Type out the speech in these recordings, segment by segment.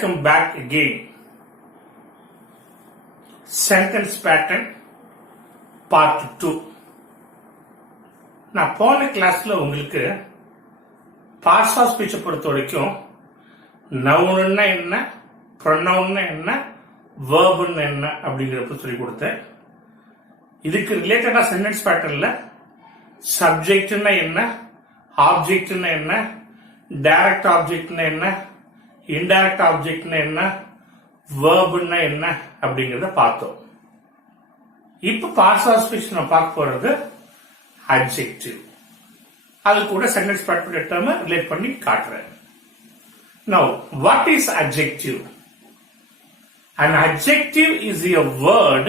Welcome back again. Sentence pattern part 2. நான் போன கிளாஸ்ல உங்களுக்கு பார்ட்ஸ் ஆஃப் ஸ்பீச் பொறுத்த வரைக்கும் நவுன்னா என்ன, ப்ரொனவுன்னா என்ன, வேர்புன்னா என்ன அப்படிங்கிறப்ப சொல்லி கொடுத்தேன். இதுக்கு ரிலேட்டடா சென்டென்ஸ் பேட்டர்ன்ல சப்ஜெக்ட்னா என்ன, ஆப்ஜெக்ட்னா என்ன, டைரக்ட் ஆப்ஜெக்ட்னா என்ன, இன்டைரக்ட் ஆப்ஜெக்ட்னா என்ன, வேர்புன்னா என்ன அப்படிங்கறத பார்த்தோம். இப்ப பார்ட்ஸ் ஆஃப் ஸ்பீச் நான் பார்க்க போறது adjective. அது கூட சென்டென்ஸ் பேட்டர்ன் டேர்மை ரிலேட் பண்ணி காட்டுறேன். Now, what is adjective? An adjective is a word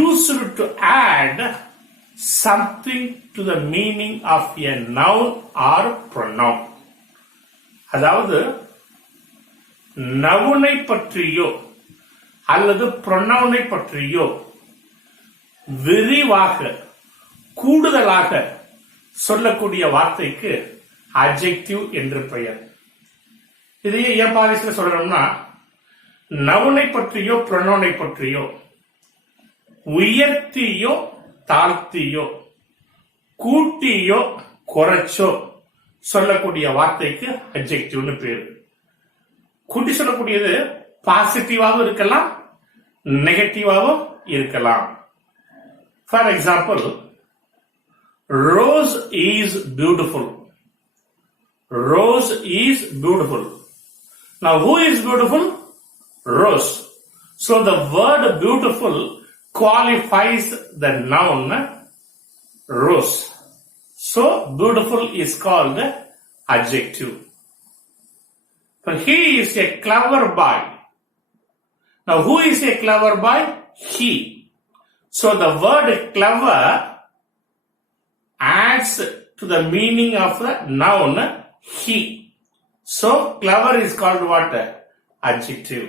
used to add something to the meaning of a noun or pronoun. அதாவது நவுனை பற்றியோ அல்லது ப்ரொனவுனை பற்றியோ விரிவாக கூடுதலாக சொல்லக்கூடிய வார்த்தைக்கு அட்ஜெக்டிவ் என்று பெயர். இதையே ஏன் பாரிஸ்ல சொல்றோம்னா, நவுனை பற்றியோ ப்ரொனவுனை பற்றியோ உயர்த்தியோ தாழ்த்தியோ கூட்டியோ குறைச்சோ சொல்லக்கூடிய வார்த்தைக்கு அட்ஜெக்டிவ்னு பேரு. கூட்டி சொல்லக்கூடியது பாசிட்டிவாகவும் இருக்கலாம், நெகட்டிவாகவும் இருக்கலாம். For example, rose is beautiful. Rose is beautiful. Now, who is beautiful? Rose. So the word beautiful qualifies the noun rose. So beautiful is called adjective. But he is a clever boy. Now, who is a clever boy? He. So the word clever adds to the meaning of the noun he. So clever is called what? Adjective.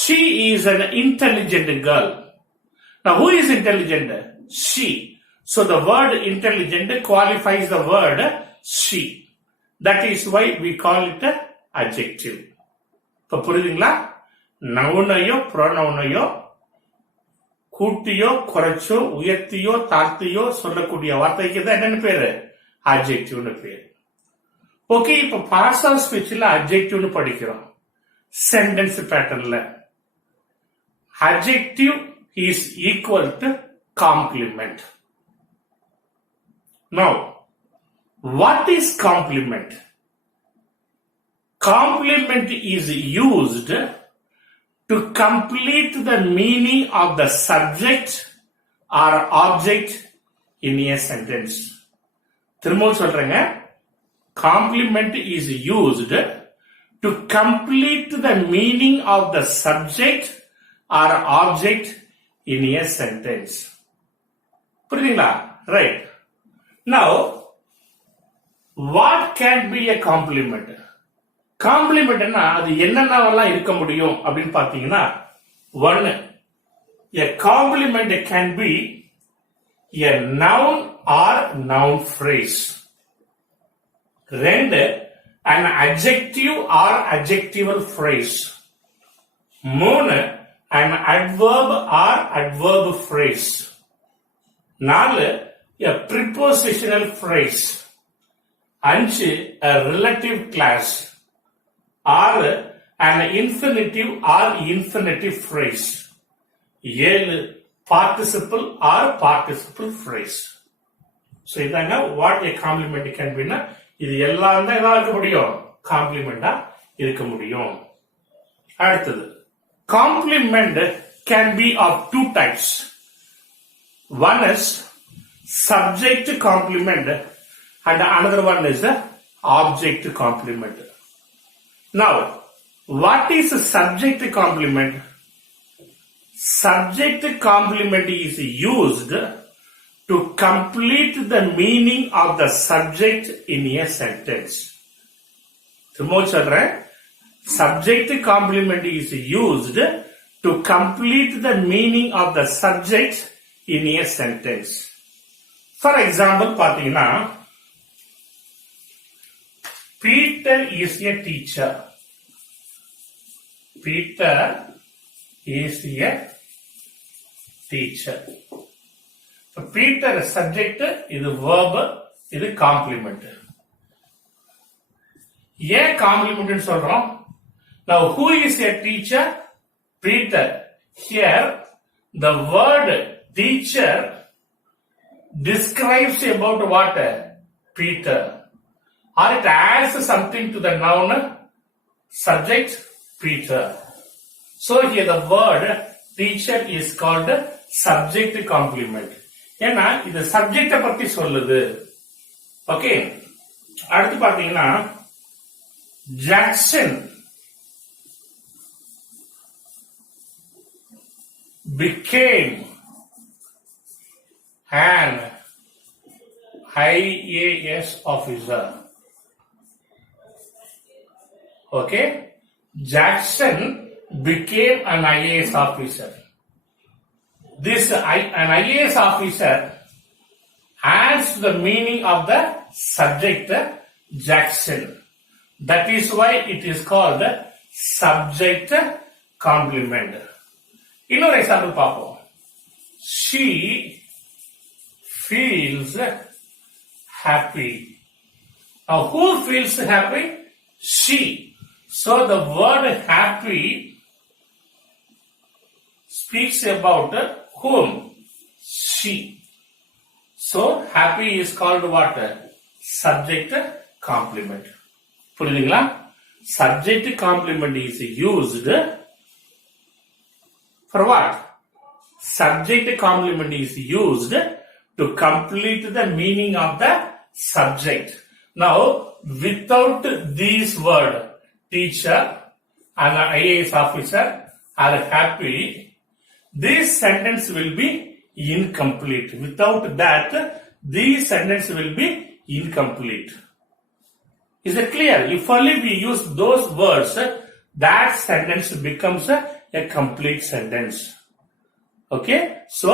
She is an intelligent girl. Now, who is intelligent? She. So the word intelligent qualifies the word she. That is why we call it adjective. இப்ப புரியுதுங்களா? நவுனையோ ப்ரொனவுனையோ கூட்டியோ குறைச்சோ உயர்த்தியோ தாழ்த்தியோ சொல்லக்கூடிய வார்த்தைக்கு தான் என்னன்னு பேரு? அட்ஜெக்டிவ்னு பேரு. ஓகே, இப்ப பார்ட்ஸ் ஆஃப் ஸ்பீச்ல அட்ஜெக்டிவ்னு படிக்கிறோம். சென்டென்ஸ் பேட்டர்ன்ல adjective is equal to complement. Now, what is complement? Complement is used to complete the meaning of the subject or object in a sentence. திரும்பவும் சொல்றேங்க, complement is used to complete the meaning of the subject or object in a sentence. புரியுதுங்களா? Right. Now, what can be a complement? காம்ப்ளிமெண்ட்னா அது என்னென்னவெல்லாம் இருக்க முடியும் அப்படின்னு பாத்தீங்கன்னா, 1. A compliment can be a noun or noun phrase. 2. An adjective or adjectival phrase. 3. An adverb or adverb phrase. 4. A prepositional phrase. 5. A relative clause. 6. An infinitive or infinitive phrase. 7. Participle or participle phrase. So இதாங்க what a complement can be. இது எல்லாம் தான் எதா இருக்க முடியும்? காம்ப்ளிமெண்டா இருக்க முடியும். அடுத்தது, complement can be of 2 types. One is subject complement and another one is object complement. Now, what is subject complement? Subject complement is used to complete the meaning of the subject in a sentence. திரும்ப சொல்றேன், subject complement is used to complete the meaning of the subject in a sentence. For example, பாத்தீங்கன்னா, Peter is a teacher. Peter is a teacher. So Peter is subject, is verb, is complement. A complement in solrong. Now who is a teacher? Peter. Here the word teacher describes about what? Peter. Or it adds something to the noun subject Peter. So here the word teacher is called subject complement. ஏன்னா இது சப்ஜெக்ட பத்தி சொல்லுது. ஓகே, அடுத்து பாத்தீங்கன்னா Jackson became an IAS officer. Okay, Jackson became an IAS officer. An IAS officer adds the meaning of the subject Jackson. That is why it is called subject complement. Another example, Papa. She feels happy. Now, who feels happy? She. So, the word happy speaks about whom? She. So, happy is called what? Subject complement. புரியுதுங்களா? Subject complement is used for what? Subject complement is used to complete the meaning of the subject. Now, without these words, teacher and IAS officer are happy, this sentence will be incomplete. Without that, this sentence will be incomplete. Is it clear? If only we use those words, that sentence becomes a complete sentence. Okay? So,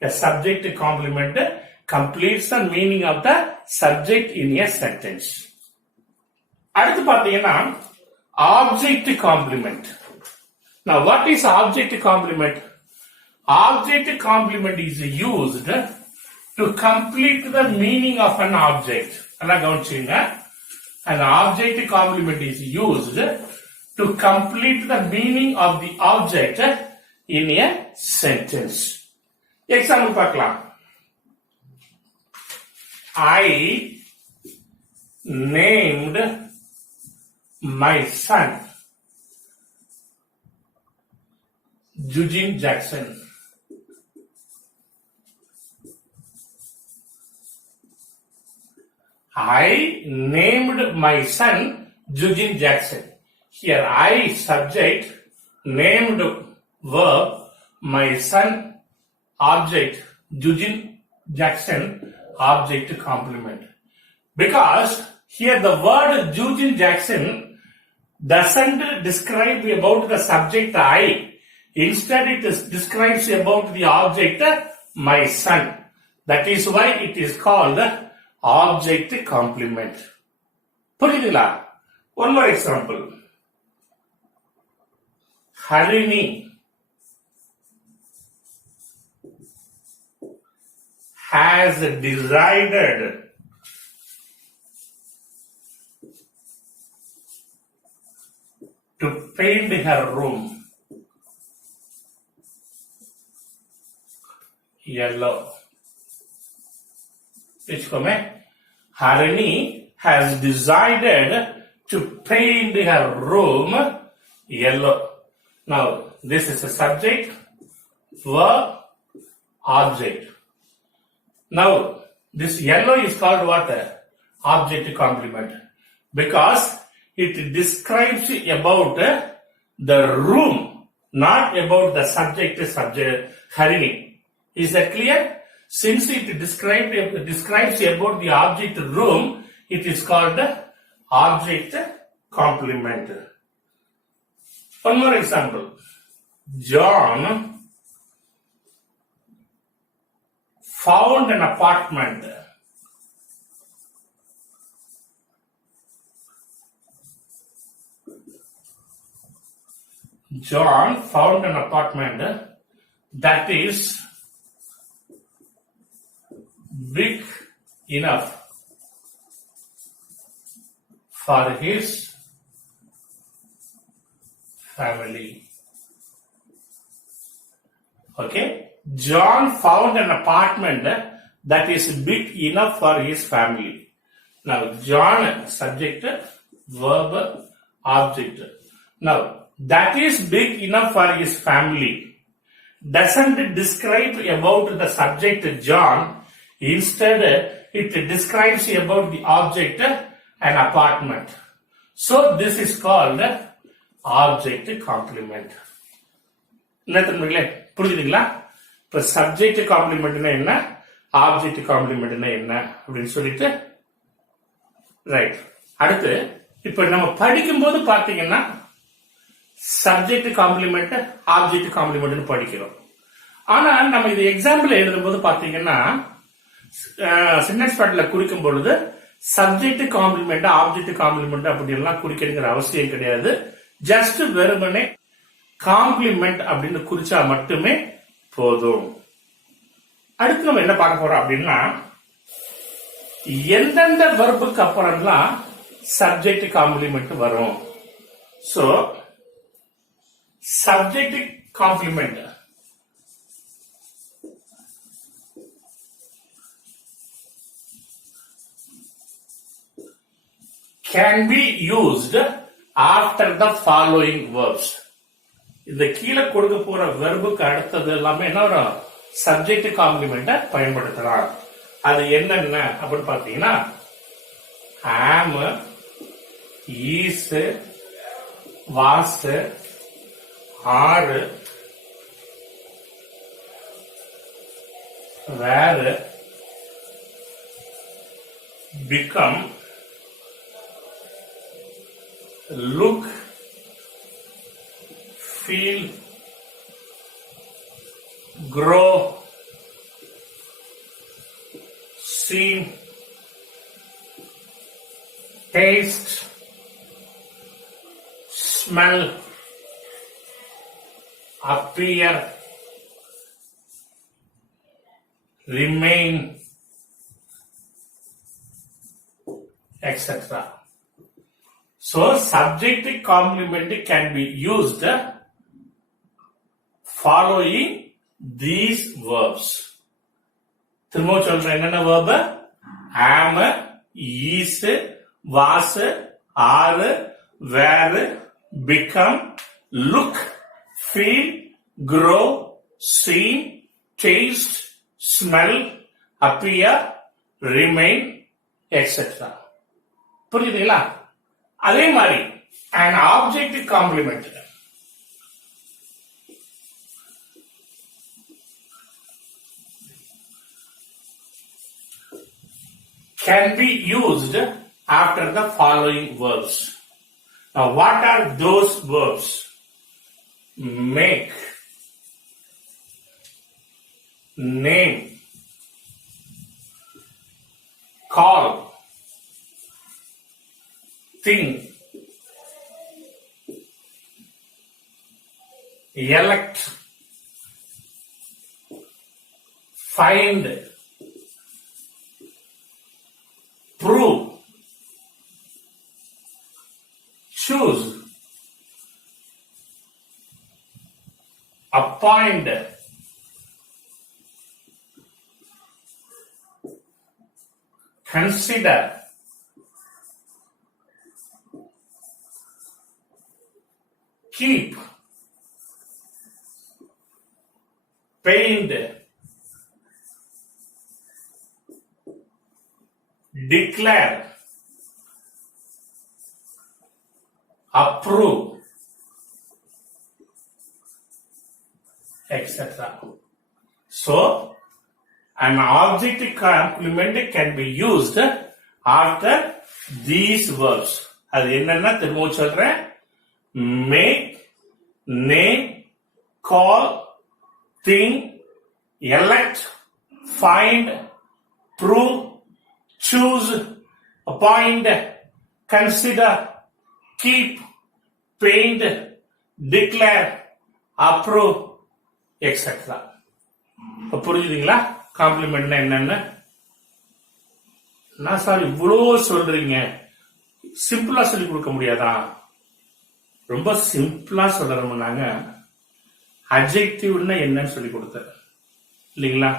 a subject complement completes the meaning of the subject in a sentence. அடுத்து பார்த்தீங்கன்னா object complement. Now, what is object complement? Object complement is used to complete the meaning of an object. நல்லா கவனிச்சுங்க. An object complement is used to complete the meaning of the object in a sentence. Example பார்க்கலாம். I named my son Eugene Jackson. I named my son Eugene Jackson. Here I subject, named verb, my son object, Eugene Jackson object complement. Because here the word Eugene Jackson doesn't describe about the subject I. Instead it describes about the object my son. That is why it is called object complement. புரியுதுங்களா? One more example. Harini has decided to paint her room yellow. Harini has decided to paint her room yellow. Now, this is a subject, verb, object. Now, this yellow is called what? Object complement. Because it describes about the room, not about the subject, Harini. Is that clear? Since it describes about the object room, it is called object complement. One more example. John found an apartment John found an apartment that is big enough for his family. Okay? John found an apartment that is big enough for his family. Now, John, subject, verb, object. Now, that is big enough for his family doesn't describe about the subject John. Instead, it describes about the object, an apartment. So, this is called object complement. புரியுதுங்களா? இப்ப சப்ஜெக்ட் காம்ப்ளிமெண்ட்னா என்ன, ஆப்ஜெக்ட் காம்ப்ளிமெண்ட்னா என்ன அப்படின்னு சொல்லிட்டு ரைட். அடுத்து இப்ப நம்ம படிக்கும்போது பாத்தீங்கன்னா சப்ஜெக்ட் காம்ப்ளிமெண்ட், ஆப்ஜெக்ட் காம்ப்ளிமெண்ட் படிக்கிறோம். ஆனா நம்ம இது எக்ஸாம்பிள் எழுதும் போது பாத்தீங்கன்னா சென்டென்ஸ் பேட்ல குறிக்கும் பொழுது சப்ஜெக்ட் காம்ப்ளிமெண்ட், ஆப்ஜெக்ட் காம்ப்ளிமெண்ட் அப்படி எல்லாம் குறிக்கிற அவசியம் கிடையாது. ஜஸ்ட் வெறுமனே காம்ப்ளிமெண்ட் அப்படின்னு குறிச்சா மட்டுமே போதும். அடுத்து நம்ம என்ன பார்க்க போறோம் அப்படின்னா, எந்தெந்த வெர்புக்கு அப்புறம்லாம் சப்ஜெக்ட் காம்ப்ளிமெண்ட் வரும். So subject complement can be used after the following verbs. இந்த கீழே கொடுக்க போற வெர்புக்கு அடுத்தது எல்லாமே என்ன வரும், சப்ஜெக்ட் காம்ப்ளிமெண்ட பயன்படுத்தலாம். அது என்னென்ன அப்படின்னு பாத்தீங்கன்னா am, is, was, are, were, become, look, feel, grow, see, taste, smell, appear, remain, etc. So, subject complement can be used following these verbs. திரும்ப சொல்றேன், என்னென்ன verb? am, is, was, are, were, become, look, feel, grow, see, taste, smell, appear, remain, etc. புரியுதுங்களா? அதே மாதிரி an object complement can be used after the following verbs. Now, what are those verbs? Make, name, call, think, elect, find, prove, choose, appoint, consider, keep, paint, declare, approve, etc. So, an object complement can be used after these verbs. அது என்னன்னா திரும்ப சொல்றேன். Make, name, call, think, elect, find, prove, choose, appoint, consider, keep, paint, declare, approve, etcetera. இப்ப புரிஞ்சுதுங்களா காம்ப்ளிமெண்ட்னா என்னன்னு? நான் சார் இவ்வளோ சொல்றீங்க, சிம்பிளா சொல்லி கொடுக்க முடியாதா? ரொம்ப சிம்பிளா சொல்லணும்னாங்க அட்ஜெக்டிவ்னா என்னன்னு சொல்லி கொடுத்தேன் இல்லைங்களா?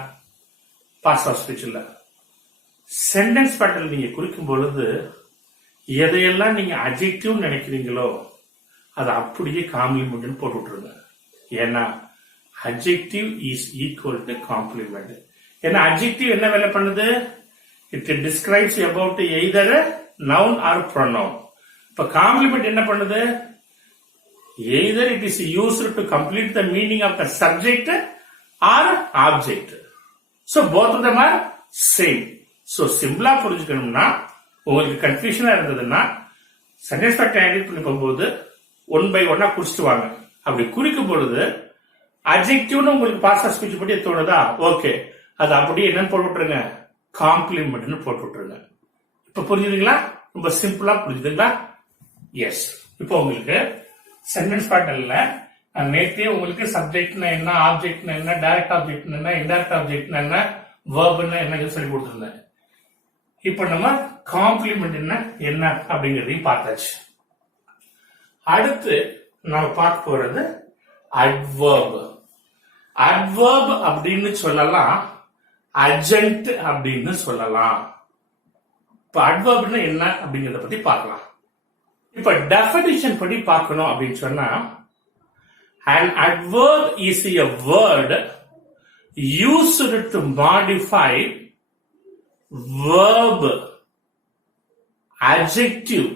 பாஸ் ஆஃப் ஸ்பீச்ல சென்டென்ஸ் பேட்டர்ன் நீங்க குறிக்கும் பொழுது எதையெல்லாம் நீங்க அட்ஜெக்டிவ் நினைக்கிறீங்களோ அதை அப்படியே காம்ப்ளிமெண்ட் போட்டு விட்டுருங்க. ஏன்னா adjective is equal to complement. ஏன்னா அட்ஜெக்டிவ் என்ன வேலை பண்ணுது? It describes about either noun or pronoun. இப்ப காம்ப்ளிமெண்ட் என்ன பண்ணுது? Either it is used to complete the meaning of the subject or object. So both of them are same. So சிம்பிளா புரிஞ்சுக்கணும்னா, உங்களுக்கு கன்ஃபியூஷனா இருந்ததுன்னா சென்டென்ஸ் பேட்டர்ன் எடிட் பண்ணி போகும்போது ஒன் பை ஒன்னா குறிச்சிட்டு வாங்க. அப்படி குறிக்கும் பொழுது அட்ஜெக்டிவ்னு உங்களுக்கு பாஸ் ஆஃப் ஸ்பீச் பத்தி தோணுதா? ஓகே, அது அப்படியே என்னன்னு போட்டு விட்டுருங்க, காம்ப்ளிமெண்ட்னு போட்டு விட்டுருங்க. இப்ப புரிஞ்சுதுங்களா? ரொம்ப சிம்பிளா புரிஞ்சுதுங்களா? எஸ். இப்போ உங்களுக்கு சென்டென்ஸ் பேட்டர்ன்ல நான் நேற்றே உங்களுக்கு சப்ஜெக்ட்னா என்ன, ஆப்ஜெக்ட்னா என்ன, டைரக்ட் ஆப்ஜெக்ட்னா என்ன, இன்டைரக்ட் ஆப்ஜெக்ட்னா என்ன, வெர்ப்னா என்ன சொல்லி கொடுத்துருந்தேன். இப்ப நம்ம காம்ப்ளிமெண்ட் என்ன அப்படிங்கறதையும் பார்த்தாச்சு. அடுத்து நம்ம பார்க்க போறது அட்வர்ப். அட்வர்ப் அப்படின்னு சொல்லலாம், அட்ஜென்ட் அப்படின்னு சொல்லலாம். இப்ப அட்வர்ப்னா என்ன அப்படிங்கறத பத்தி பார்க்கலாம். இப்ப டெஃபினிஷன் படி பார்க்கணும் அப்படின்னு சொன்னா, an adverb is a word used to modify verb, adjective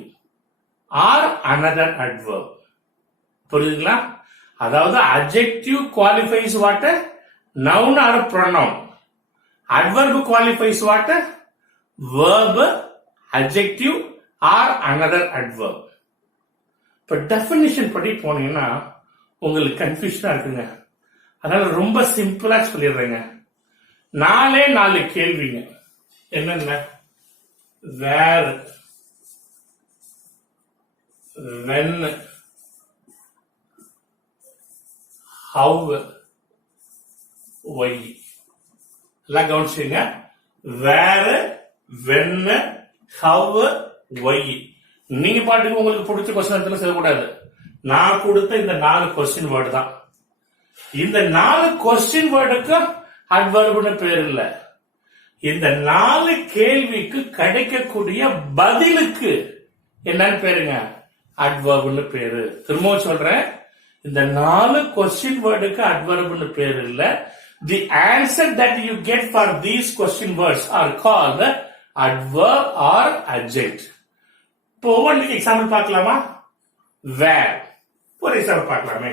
or another adverb. புரியுதுங்களா? அதாவது adjective qualifies what? Noun or pronoun. Adverb qualifies what? Verb, adjective or another adverb. இப்ப டெஃபினிஷன் படி போனீங்கன்னா உங்களுக்கு கன்ஃபியூஷனா இருக்குங்க. அதனால ரொம்ப சிம்பிளா சொல்லிடுறேங்க. 4 கேள்விங்க. என்னென்ன? வேர், when, how, why. எல்லாம் கவனிச்சுங்க. வேர், when, how, why. நீங்க பாட்டுக்கு உங்களுக்கு பிடிச்ச கொஸ்டின் சொல்லக்கூடாது. நான் கொடுத்த இந்த 4 கொஸ்டின் வேர்டு தான். இந்த 4 கொஸ்டின் வேர்டுக்கு அட்வர்ப்னு பேர் இல்ல. இந்த 4 கேள்விக்கு கிடைக்கக்கூடிய பதிலுக்கு என்னன்னு பேருங்க? அட்வர்ப்னு பேரு. திரும்பவும் சொல்றேன், இந்த 4 கொஸ்டின் வேர்டுக்கு அட்வர்ப்னு பேர் இல்ல. The answer that you get for these question words are called adverb or adjunct. இப்போ ஒவ்வொன்றுக்கு எக்ஸாம்பிள் பார்க்கலாமா? வேர் ஒரு எக்ஸாம்பிள் பார்க்கலாமே.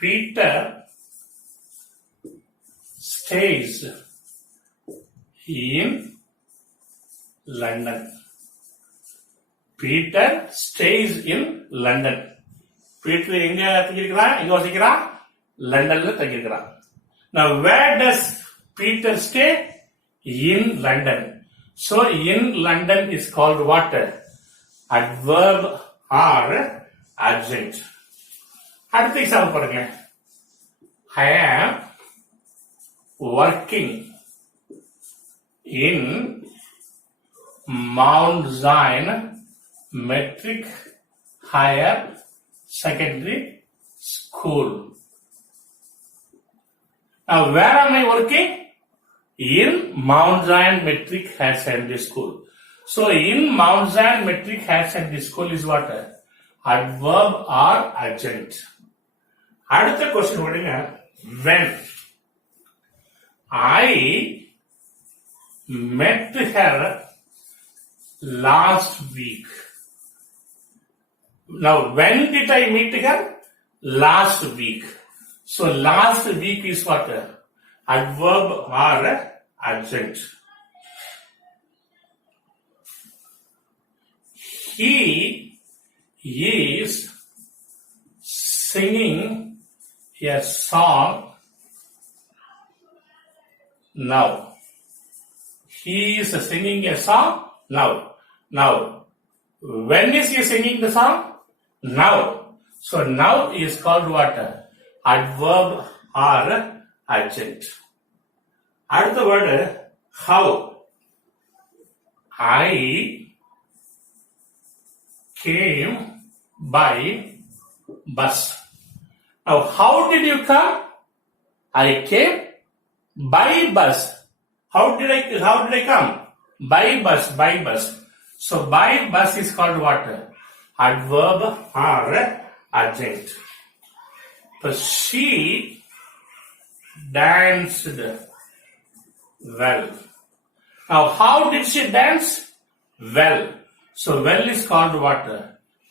Peter stays in London. Peter stays in London. Peter எங்க தங்கியிருக்கிறான்? எங்க வசிக்கிறான்? லண்டன்ல தங்கியிருக்கிறான். Now where does Peter stay? In London. So in London is called what? Adverb or adjunct. அடுத்த எக்ஸாம்பிள் பாருங்க. I am working in Mount Zion Metric Higher Secondary School. Now where am I working? In Mount Zion Metric Higher Secondary School. So in Mount Zion Metric Higher Secondary School is what? Adverb or adjunct. அடுத்த கொஸ்டின் விடுங்க. When I met her last week. Now when did I meet her? Last week. So last week is what? Adverb or adjunct. He is singing a song now. He is singing a song now. Now, When is he singing the song? Now. So now is called what? Adverb or adjunct. அடுத்த word how. I came by bus. Now how did you come? I came by bus. How did I come? By bus. So by bus is called what? Adverb or adjunct. So she danced well. Now how did she dance? Well. So well is called what?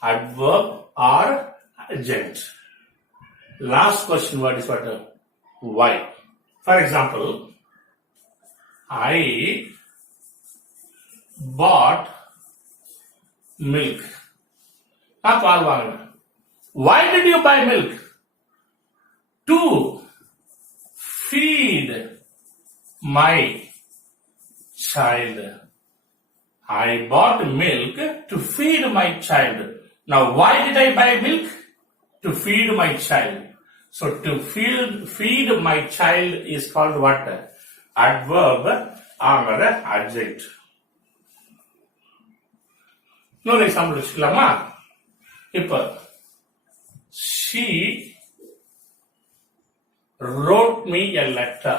Adverb or adjunct. Last question word is what? Why. For example, I bought milk. Why did you buy milk? To feed my child. I bought milk to feed my child. Now why did I buy milk? To feed my child. So to feed my child is called what? Adverb or adjunct. இன்னொரு எக்ஸாம்பிள் வச்சுக்கலாமா? இப்ப she wrote me a letter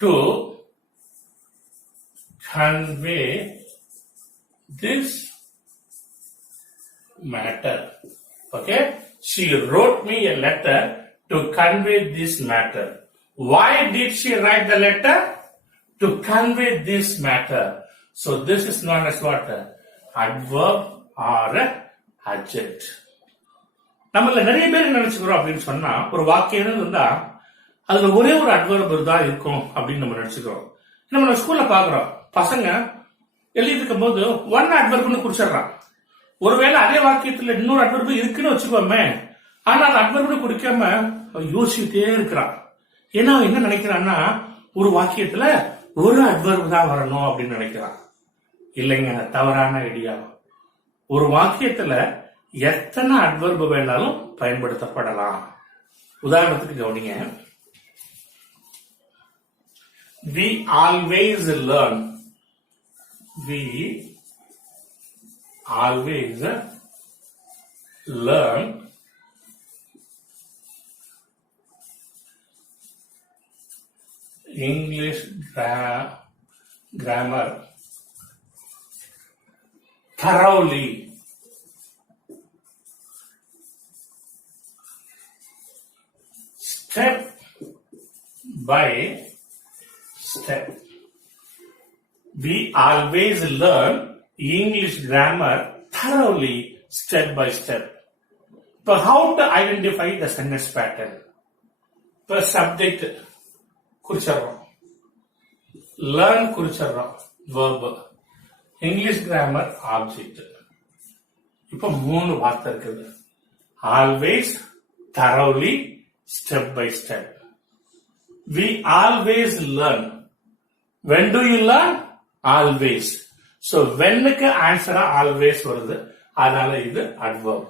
to convey this matter. Okay? She wrote me a letter to convey this matter. Why did she write the letter? To convey this matter. So this is known as what? Adverb or adjunct. நம்மள நிறைய பேர் நினைச்சுக்கிறோம் அப்படின்னு சொன்னா ஒரு வாக்கியம் இருந்தா அதுல ஒரே ஒரு அட்வர்ப் தான் இருக்கும் அப்படின்னு நம்ம நினைச்சுக்கிறோம். நம்ம ஸ்கூல்ல பாக்குறோம் பசங்க எழுதிட்டு இருக்கும் போது ஒன் அட்வர்ப்னு குறிச்சிடறான். ஒருவேளை அதே வாக்கியத்துல இன்னொரு அட்வர்ப் இருக்குன்னு வச்சுக்கோமே, ஆனா அந்த அட்வர்ப்னு குடிக்காம யோசிச்சுட்டே இருக்கிறான். ஏன்னா என்ன நினைக்கிறான்னா ஒரு வாக்கியத்துல ஒரு அட்வர்ப் தான் வரணும் அப்படின்னு நினைக்கிறான். இல்லைங்க, தவறான ஐடியா. ஒரு வாக்கியத்துல எத்தனை அட்வர்ப் வேணாலும் பயன்படுத்தப்படலாம். உதாரணத்துக்கு கவனிங்க. We always learn. We always learn English grammar thoroughly. Step by step. We always learn English grammar thoroughly, step by step. But how to identify the sentence pattern? The subject குறிச்சிடறோம், learn குறிச்சிடறோம், verb, English grammar object. இப்ப 3 வார்த்தை இருக்குது. Always, thoroughly, step by step. We always learn. When do you learn? Always. So whenக்கு ஆன்சரா always வருது. அதனால இது adverb.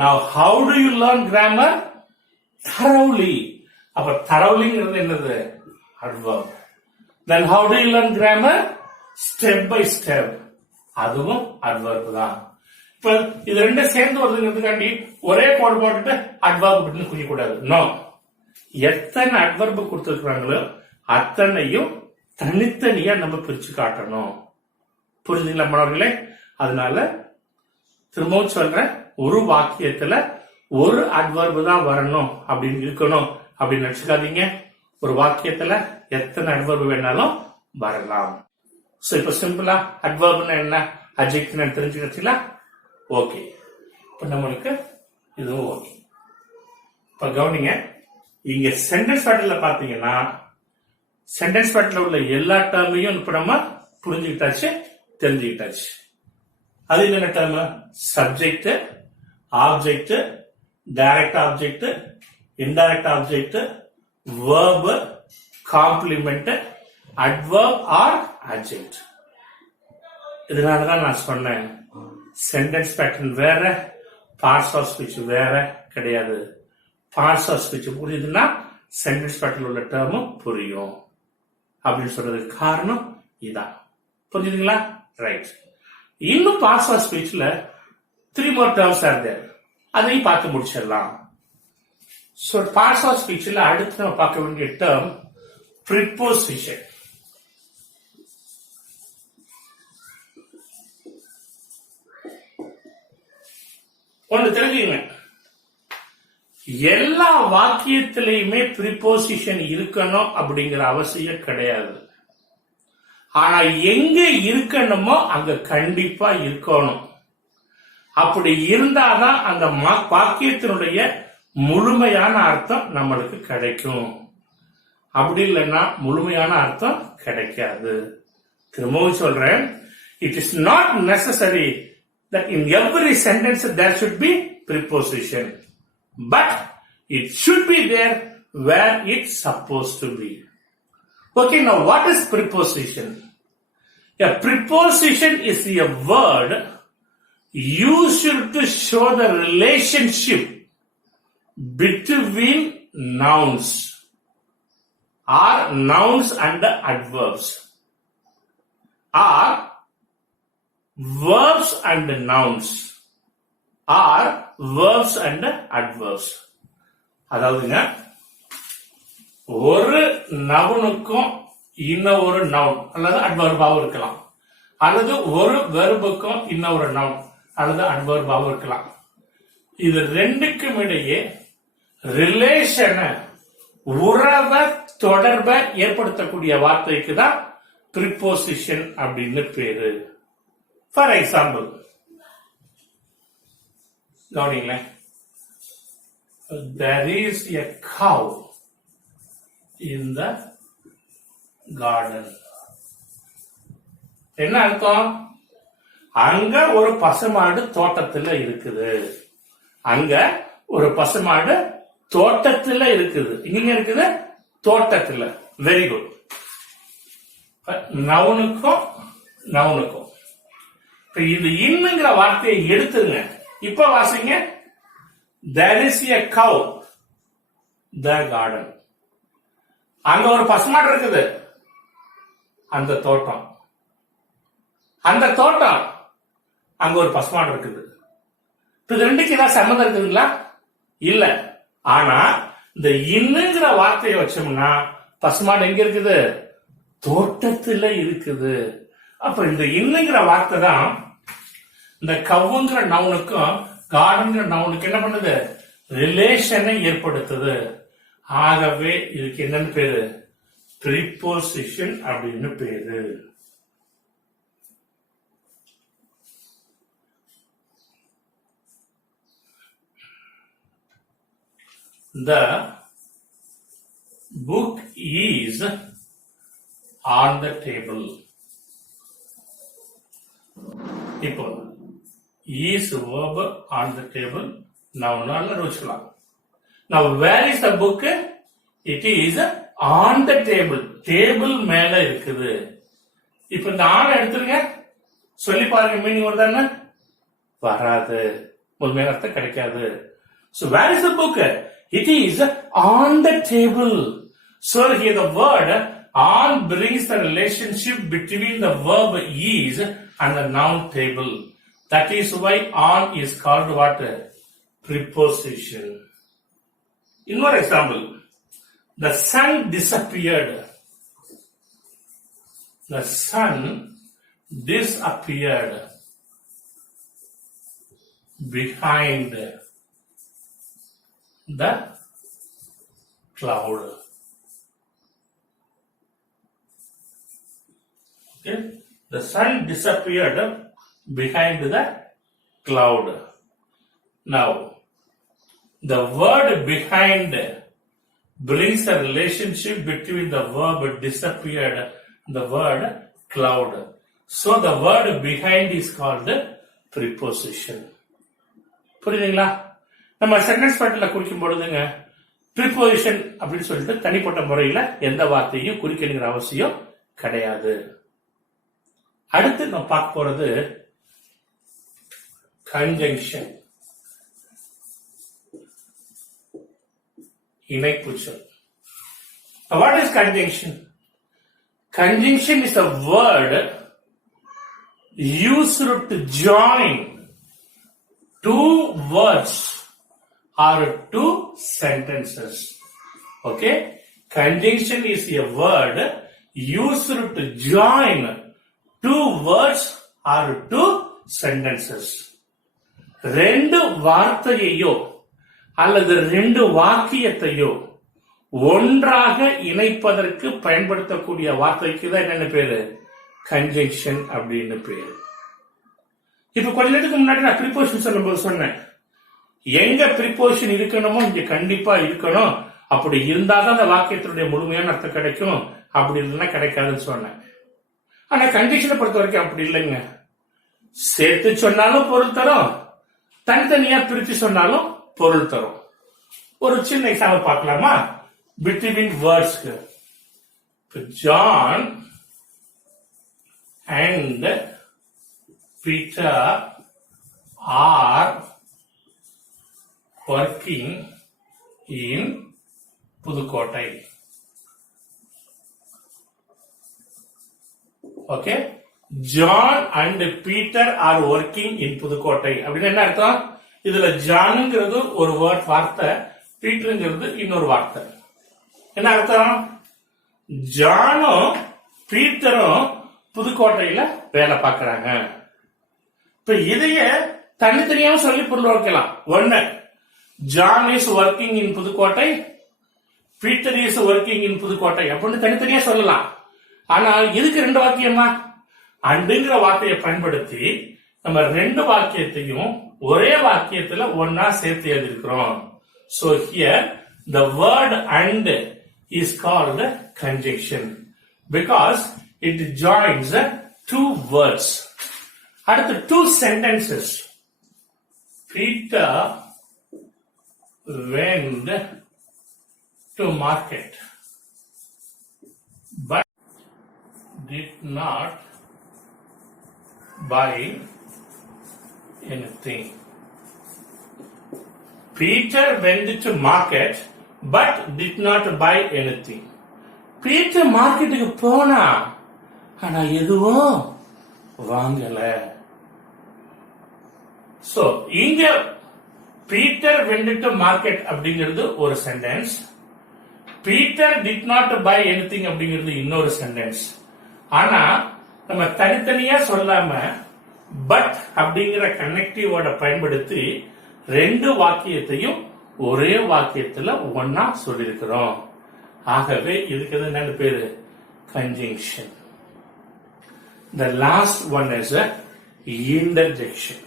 Now how do you learn grammar? Thoroughly. அப்ப thoroughlyங்கிறது என்னது? Adverb. Then how do you learn grammar? Step by step. அதுவும் adverb தான். இப்ப இது ரெண்டு சேர்ந்து வருதுங்கிறதுக்காண்டி ஒரே கோடு போட்டுட்டு adverb அப்படின்னு குறிக்கக்கூடாது. நோ. எத்தனை adverb கொடுத்திருக்கிறாங்களோ அத்தனையும் தனித்தனியா நம்ம பிரிச்சு காட்டணும். புரிஞ்சுங்களா மாணவர்களே? அதனால திரும்பவும் சொல்றேன், ஒரு வாக்கியத்துல ஒரு adverb தான் வரணும் அப்படின்னு இருக்கணும் அப்படின்னு நினைச்சுக்காதீங்க. ஒரு வாக்கியத்துல எத்தனை adverb வேணாலும் வரலாம். சோ இப்ப சிம்பிளா adverbனா என்ன, adjectiveனா தெரிஞ்சுக்கிட்டீங்களா? ஓகே. இப்ப நம்மளுக்கு இதுவும் ஓகே. இப்ப கவனிங்க, இங்க சென்டென்ஸ் பேட்டர்ன்ல பாத்தீங்கன்னா சென்டென்ஸ் பேட்டர்ன்ல உள்ள எல்லா டேர்மையும் இப்ப நம்ம புரிஞ்சுக்கிட்டாச்சு, தெரிஞ்சுக்கிட்டாச்சு. அது என்ன term? Subject, object, direct object, indirect object, verb, complement, adverb or adjunct. இதனாலதான் நான் சொன்னேன் சென்டென்ஸ் பேட்டர்ன் வேற, பார்ட்ஸ் ஆஃப் ஸ்பீச் வேற கிடையாது. பார்ட்ஸ் ஆஃப் ஸ்பீச் புரியுதுன்னா சென்டென்ஸ் பேட்டர்ன் உள்ள டேர்மும் புரியும் அப்படின்னு சொல்றதுக்கு காரணம் இதான். புரிஞ்சுதுங்களா? ரைட். இன்னும் பார்ட்ஸ் ஆஃப் ஸ்பீச்ல 3 more terms are there. அதையும் பார்த்து முடிச்சிடலாம். So parts of speechல அடுத்து நம்ம பார்க்க வேண்டிய term preposition. ஒன்று தெரிஞ்சுங்க, எல்லா வாக்கியத்திலையுமே ப்ரிப்போசிஷன் இருக்கணும் அப்படிங்கிற அவசியம் கிடையாது. ஆனா எங்க இருக்கணுமோ அங்க கண்டிப்பா இருக்கணும். அப்படி இருந்தாதான் அந்த வாக்கியத்தினுடைய முழுமையான அர்த்தம் நம்மளுக்கு கிடைக்கும். அப்படி இல்லைன்னா முழுமையான அர்த்தம் கிடைக்காது. திரும்பவும் சொல்றேன், it is not necessary that in every sentence there should be preposition, but it should be there where it's supposed to be. Okay, now what is preposition? A preposition is a word used to show the relationship between nouns or nouns and adverbs, or verbs and nouns, or verbs and adverbs. அதாவதுங்க, ஒரு நவுனுக்கும் இன்னொரு நவுன் அல்லது அட்வர்பாவும் இருக்கலாம், அல்லது ஒரு வெர்புக்கும் இன்னொரு நவுன் அல்லது அட்வர்பாவும் இருக்கலாம். இது ரெண்டுக்கும் இடையே ரிலேஷனை, உறவை, தொடர்பை ஏற்படுத்தக்கூடிய வார்த்தைக்கு தான் ப்ரிப்போசிஷன் அப்படின்னு பேரு. ஃபார் எக்ஸாம்பிள் கவனிங்களேன், there is a cow in the garden. என்ன அர்த்தம்? அங்க ஒரு பசுமாடு தோட்டத்துல இருக்குது. அங்க ஒரு பசுமாடு தோட்டத்துல இருக்குது. இங்க இருக்குது தோட்டத்துல. Very good. நவுனுக்கும் நவுனுக்கும் இது இன்னுங்கிற வார்த்தையை எடுத்துங்க. இப்ப வாசிங்க, there is a cow the garden. அங்க ஒரு பசுமாடு இருக்குது, அந்த தோட்டம். அந்த தோட்டம், அங்க ஒரு பசுமாடு இருக்குது. இது ரெண்டுக்கு ஏதாவது சம்மந்தம் இருக்குதுங்களா? இல்ல. ஆனா இந்த இன்னுங்கிற வார்த்தையை வச்சோம்னா பசுமாடு எங்க இருக்குது? தோட்டத்துல இருக்குது. அப்ப இந்த இன்னுங்கிற வார்த்தை தான் இந்த கவ்வுங்கிற நவுனுக்கும் கார்டன்ங்கிற நவுனுக்கு என்ன பண்ணுது? ரிலேஷனை ஏற்படுத்துது. ஆகவே இதுக்கு என்னன்னு பேரு? ப்ரிப்போசிஷன் அப்படின்னு பேரு. The book is on the table. இப்போ is verb on the table noun வச்சுக்கலாம். Now where is the book? It is on the table. Table மேல இருக்குது. இப்ப இந்த ஆன் எடுத்துருங்க, சொல்லி பாருங்க, மீனிங் வருதான்னு? வராது, முழுமையான அர்த்தம் கிடைக்காது. So where is the book? It is on the table. So here the word on brings the relationship between the verb is and the noun table. That is why on is called what? Preposition. Another example. The sun disappeared. The sun disappeared behind the cloud. Okay? The sun disappeared behind the cloud. Now, the word behind brings a relationship between the verb disappeared and the word cloud. So, the word behind is called preposition. புரியுதுங்களா? நம்ம சென்டென்ஸ் பேட்டர்ன்ல குறிக்கும் பொழுதுங்க, ப்ரிப்போசிஷன் அப்படின்னு சொல்லிட்டு தனிப்பட்ட முறையில எந்த வார்த்தையும் குறிக்கணுங்கிற அவசியம் கிடையாது. அடுத்து நம்ம பார்க்க போறது கன்ஜங்ஷன், இணைப்புச்சொல். What is conjunction? Conjunction is a word used to join two words or two sentences. Okay? Conjunction is a word used to join two words or two sentences. ரெண்டு வார்த்தையையோ அல்லது ரெண்டு வாக்கியத்தையோ ஒன்றாக இணைப்பதற்கு பயன்படுத்தக்கூடிய வார்த்தைக்கு தான் என்னென்ன பேரு? கன்ஜங்ஷன் அப்படின்னு பேரு. இப்ப கொஞ்ச நேரத்துக்கு முன்னாடி நான் ப்ரிபோசிஷன் சொல்லும்போது சொன்னேன், எங்க ப்ரிபோசிஷன் இருக்கணுமோ இங்க கண்டிப்பா இருக்கணும், அப்படி இருந்தாதான் அந்த வாக்கியத்தினுடைய முழுமையான அர்த்தம் கிடைக்கும், அப்படி இல்லைன்னா கிடைக்காதுன்னு சொன்னேன். ஆனா கன்ஜங்ஷனை பொறுத்த வரைக்கும் அப்படி இல்லைங்க. சேர்த்து சொன்னாலும் பொருள் தரும், தனித்தனியா பிரிச்சு சொன்னாலும் பொருள் தரும். ஒரு சின்ன எக்ஸாம்பிள் பார்க்கலாமா? பிட்வீன் வேர்ட்ஸ்க்கு. John and Peter are working in Pudukkottai. Okay, John and Peter are working in Pudukkottai அப்படின்னு என்ன அர்த்தம்? இதுல ஜானுங்கிறது ஒரு வார்த்தை, பீட்டருங்கிறது இன்னொரு வார்த்தை. என்ன அர்த்தம்? ஜானும் பீட்டரும் புதுக்கோட்டையில வேலை பார்க்கறாங்க. இப்ப இதைய தனித்தனியாவும் சொல்லி பொருள் வைக்கலாம். ஒன்னு, John is working in Pudukkottai, Peter is working in Pudukkottai அப்படின்னு தனித்தனியா சொல்லலாம். ஆனா இதுக்கு ரெண்டு வாக்கியமா? அண்டுங்கிற வார்த்தையை பயன்படுத்தி நம்ம ரெண்டு வாக்கியத்தையும் ஒரே வாக்கியத்துல ஒன்னா சேர்த்து எழுதிருக்கிறோம். So here the word and is called conjunction because it joins two words. அடுத்து two sentences. Peter went to market but did not buy anything. Peter went to market but did not buy anything. Peter மார்க்கெட்டுக்கு போனா ஆனா எதுவும் வாங்கல. சோ இங்க Peter went to market அப்படிங்கிறது ஒரு sentence, Peter did not buy anything அப்படிங்கிறது இன்னொரு சென்டென்ஸ். ஆனா நம்ம தனித்தனியா சொல்லாம பட் அப்படிங்கிற கனெக்டிவ் வேர்டை பயன்படுத்தி ரெண்டு வாக்கியத்தையும் ஒரே வாக்கியத்துல ஒன்னா சொல்லியிருக்கிறோம். ஆகவே இதுக்கு என்னன்னு பேரு? Conjunction. The last one is interjection.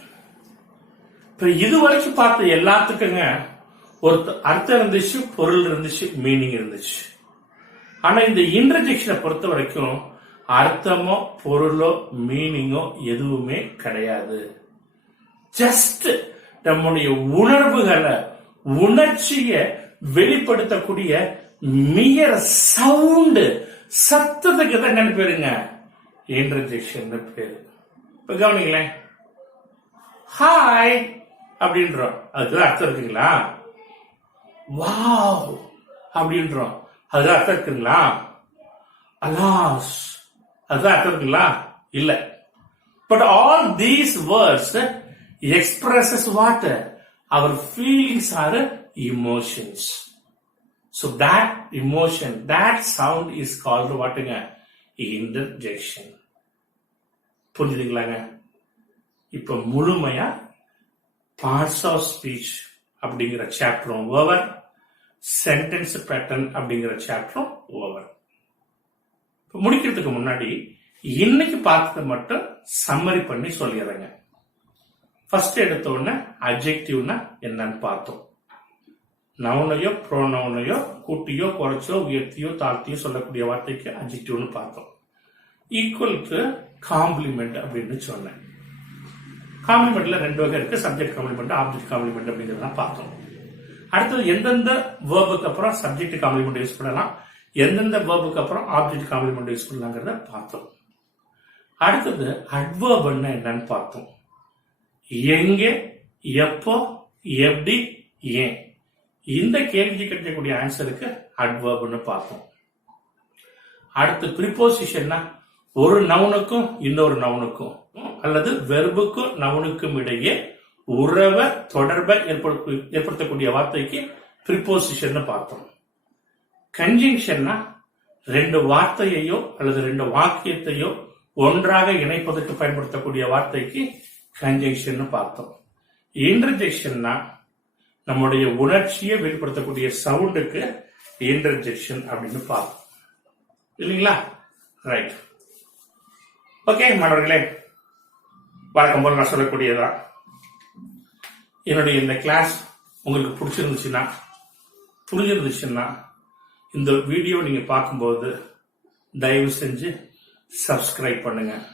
இப்ப இது வரைக்கும் பார்த்த எல்லாத்துக்குங்க ஒரு அர்த்தம் இருந்துச்சு, பொருள் இருந்துச்சு, மீனிங் இருந்துச்சு. ஆனா இந்த இன்டர்ஜெக்ஷனை பொறுத்த வரைக்கும் அர்த்தமோ பொருளோ மீனிங்கோ எதுவுமே கிடையாது. ஜஸ்ட் நம்முடைய உணர்வுகளை, உணர்ச்சிய வெளிப்படுத்தக்கூடிய மியர் சவுண்ட், சத்தத்துக்கு தான் என்ன பேருங்க? இன்டர்ஜெக்ஷன் பேரு. இப்ப கவனிங்களேன், ஹாய் அப்படின்றோம், அதுதான் அர்த்தம் இருக்குங்களா? வாவ் அப்படின்றோம், அதுதான் அர்த்தம் இருக்குங்களா? அலாஸ் அதுதான் அர்த்தம் இருக்குங்களா? இல்ல. But all these words expresses what? Our feelings are emotions. So that emotion, that sound is called what? Interjection. புரிஞ்சுதுங்களாங்க? இப்ப முழுமையா parts of speech அப்படிங்கிற சாப்டரும் ஓவர், சென்டென்ஸ் பேட்டர்ன் அப்படிங்கிற சாப்டரும் ஓவர். முடிக்கிறதுக்கு முன்னாடி இன்னைக்கு பார்த்ததை மட்டும் சம்மரி பண்ணி சொல்லிடுறேங்க. ஃபர்ஸ்ட் எடுத்த உடனே அட்ஜெக்டிவ்னா என்னன்னு பார்த்தோம். நவுனையோ ப்ரோனவுனையோ கூட்டியோ குறைச்சோ உயர்த்தியோ தாழ்த்தியோ சொல்லக்கூடிய வார்த்தைக்கு அட்ஜெக்டிவ்னு பார்த்தோம். ஈக்குவலுக்கு காம்ப்ளிமெண்ட் அப்படின்னு சொன்னேன். காம்ப்ளிமெண்ட்ல ரெண்டு வகை இருக்கு, சப்ஜெக்ட் காம்ப்ளிமெண்ட், ஆப்ஜெக்ட் காம்ப்ளிமெண்ட் அப்படிங்கிறத பார்த்தோம். அடுத்தது எந்தெந்த வேர்புக்கு அப்புறம் சப்ஜெக்ட் காம்ப்ளிமெண்ட் யூஸ் பண்ணலாம், எந்தெந்த வேர்புக்கு அப்புறம் ஆப்ஜெக்ட் காம்ப்ளிமெண்ட் யூஸ் பண்ணலாங்கிறத பார்த்தோம். அடுத்தது அட்வர்ப் என்னன்னு பார்த்தோம். எங்கே, எப்போ, எப்படி, ஏன், இந்த கேள்விக்கு கிடைக்கக்கூடிய ஆன்சருக்கு அட்வர்ப்னு பார்த்தோம். அடுத்து ப்ரிபோசிஷன்னா ஒரு நவுனுக்கும் இன்னொரு நவுனுக்கும் அல்லது வெர்புக்கும் நவுனுக்கும் இடையே உறவை தொடர்பை ஏற்படுத்தக்கூடிய வார்த்தைக்கு ப்ரிபோசிஷன் பார்த்தோம். கன்ஜங்ஷன்னா ரெண்டு வார்த்தையையோ அல்லது ரெண்டு வாக்கியத்தையோ ஒன்றாக இணைப்பதற்கு பயன்படுத்தக்கூடிய வார்த்தைக்கு கன்ஜங்ஷன் பார்த்தோம். இன்டர்ஜெக்ஷன்னா நம்முடைய உணர்ச்சியை வெளிப்படுத்தக்கூடிய சவுண்டுக்கு இன்டர்ஜெக்ஷன் அப்படின்னு பார்த்தோம் இல்லைங்களா? ரைட். ஓகே மாணவர்களே, வழக்கம் போல நான் சொல்லக்கூடியதா, என்னுடைய இந்த கிளாஸ் உங்களுக்கு புரிஞ்சிருந்துச்சுன்னா இந்த வீடியோ நீங்க பார்க்கும்போது தயவு செஞ்சு சப்ஸ்கிரைப் பண்ணுங்க.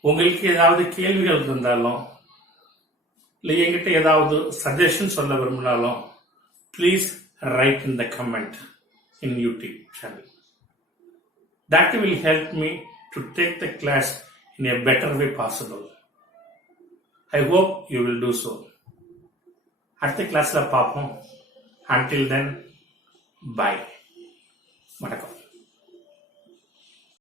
உங்களுக்கு ஏதாவது கேள்விகள் இருந்தாலும் இல்லை என்கிட்ட ஏதாவது சஜஷன் சொல்ல விரும்பினாலும் please write in the comment in YouTube channel. That will help me to take the class in a better way possible. I hope you will do so. அடுத்த கிளாஸ்ல பார்ப்போம். Until then, bye. வணக்கம்.